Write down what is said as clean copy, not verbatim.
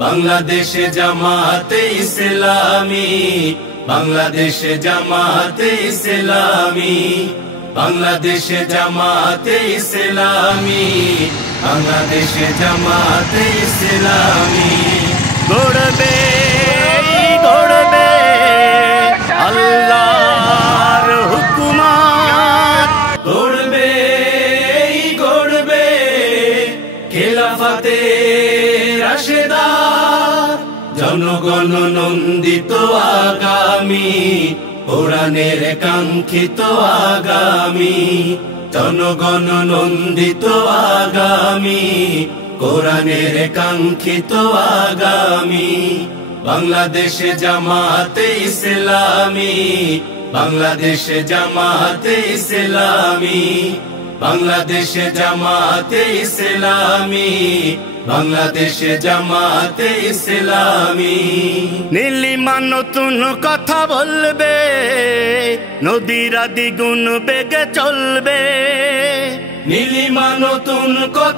বাংলাদেশে জামাতে ইসলামী, বাংলাদেশে জামাতে ইসলামী, বাংলাদেশে জামাতে ইসলামী, বাংলাদেশে জামাতে ইসলামী। গড়বে গড়বে আল্লাহর হুকুমত, গড়বে গড়বে খেলাফতে রাশেদা, জনগণ নন্দিত আগামী, কোরআনের কাঙ্ক্ষিত আগামী, জনগণ নন্দিত আগামী, কোরআনের কাঙ্ক্ষিত আগামী। বাংলাদেশে জামাতে ইসলামী, বাংলাদেশে জামাতে ইসলামী, বাংলাদেশে জামাতে ইসলামী, বাংলাদেশে জামাতে ইসলামী। নীলিমা নতুন কথা বলবে, নদীরা দ্বিগুণ বেগে চলবে, নীলিমা নতুন কথা